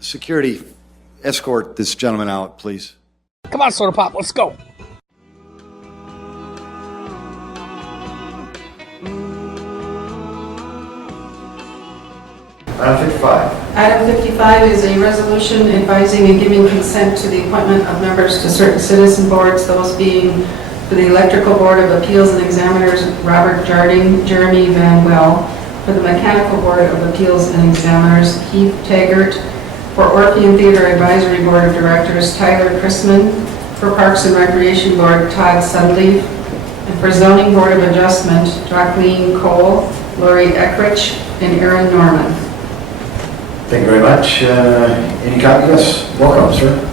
Security, escort this gentleman out, please. Come on, Soda Pop, let's go. Item 55. Item 55 is a resolution advising and giving consent to the appointment of members to certain citizen boards, those being for the Electrical Board of Appeals and Examiners, Robert Jarding, Jeremy Van Well; for the Mechanical Board of Appeals and Examiners, Heath Taggart; for Orpheum Theater Advisory Board of Directors, Tyler Chrisman; for Parks and Recreation Board, Todd Sudleaf; and for Zoning Board of Adjustment, Jacqueline Cole, Lori Eckrich, and Aaron Norman. Thank you very much. Any comments? Yes, welcome, sir.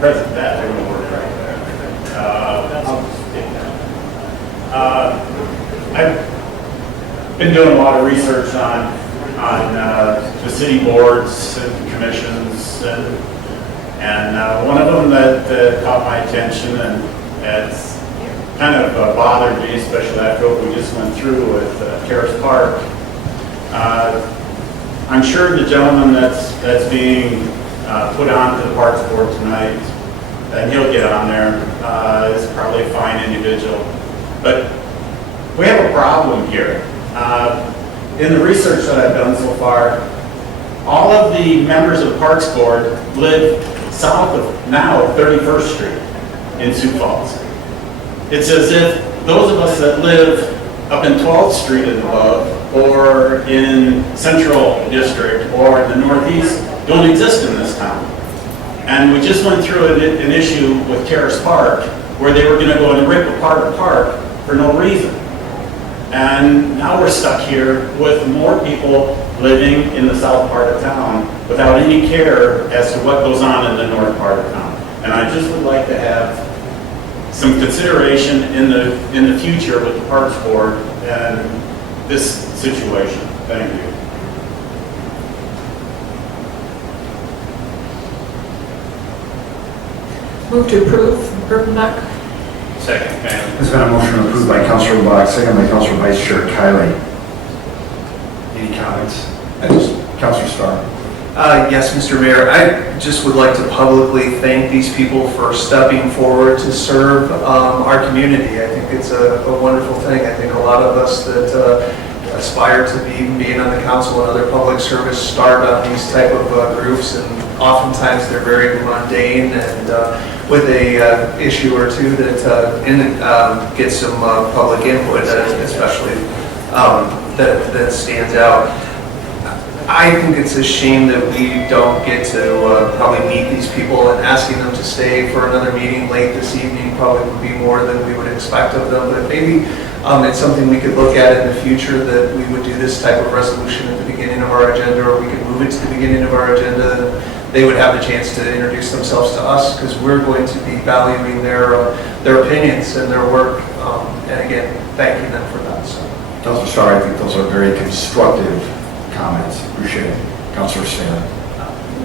Present that, they're going to work right there. I'll just take that. I've been doing a lot of research on the city boards and commissions, and one of them that caught my attention, and it's kind of bothered me, especially after what we just went through with Terrace Park. I'm sure the gentleman that's being put on to the Parks Board tonight, and he'll get on there, is probably a fine individual. But we have a problem here. In the research that I've done so far, all of the members of the Parks Board live south of now 31st Street in Sioux Falls. It's as if those of us that live up in 12th Street and above, or in Central District, or in the Northeast, don't exist in this town. And we just went through an issue with Terrace Park where they were going to go and rip apart a park for no reason. And now we're stuck here with more people living in the south part of town without any care as to what goes on in the north part of town. And I just would like to have some consideration in the future with the Parks Board and this situation. Thank you. Move to approve. Erpenbach. Second, There's been a motion approved by Councilor Bach, second by Councilor Vice Chair Kiley. Any comments? Councilor Starr. Yes, Mr. Mayor. I just would like to publicly thank these people for stepping forward to serve our community. I think it's a wonderful thing. I think a lot of us that aspire to being on the council and other public service start on these type of groups, and oftentimes they're very mundane and with a issue or two that gets some public input, especially that stands out. I think it's a shame that we don't get to probably meet these people, and asking them to stay for another meeting late this evening probably would be more than we would expect of them. But maybe it's something we could look at in the future, that we would do this type of resolution at the beginning of our agenda, or we could move it to the beginning of our agenda, and they would have the chance to introduce themselves to us, because we're going to be valuing their opinions and their work, and again, thanking them for that. So. Councilor Starr, I think those are very constructive comments. Appreciate it. Councilor Stan.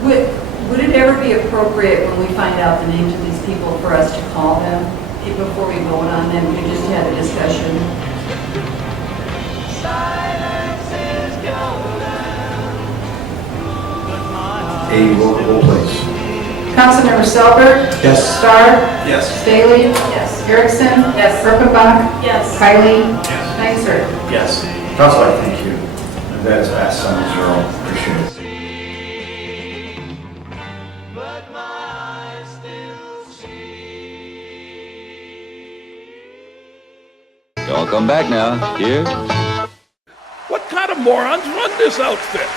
Would it ever be appropriate when we find out the names of these people for us to call them before we vote on them? We just had a discussion. A roll please. Councilmember Selbert. Yes. Starr. Yes. Staley. Yes. Erickson. Yes. Erpenbach. Yes. Kiley. Yes. Nicer. Yes. Councilor, thank you. And that is passed 7-0. Appreciate it. Y'all come back now. Cheers. What kind of morons run this outfit?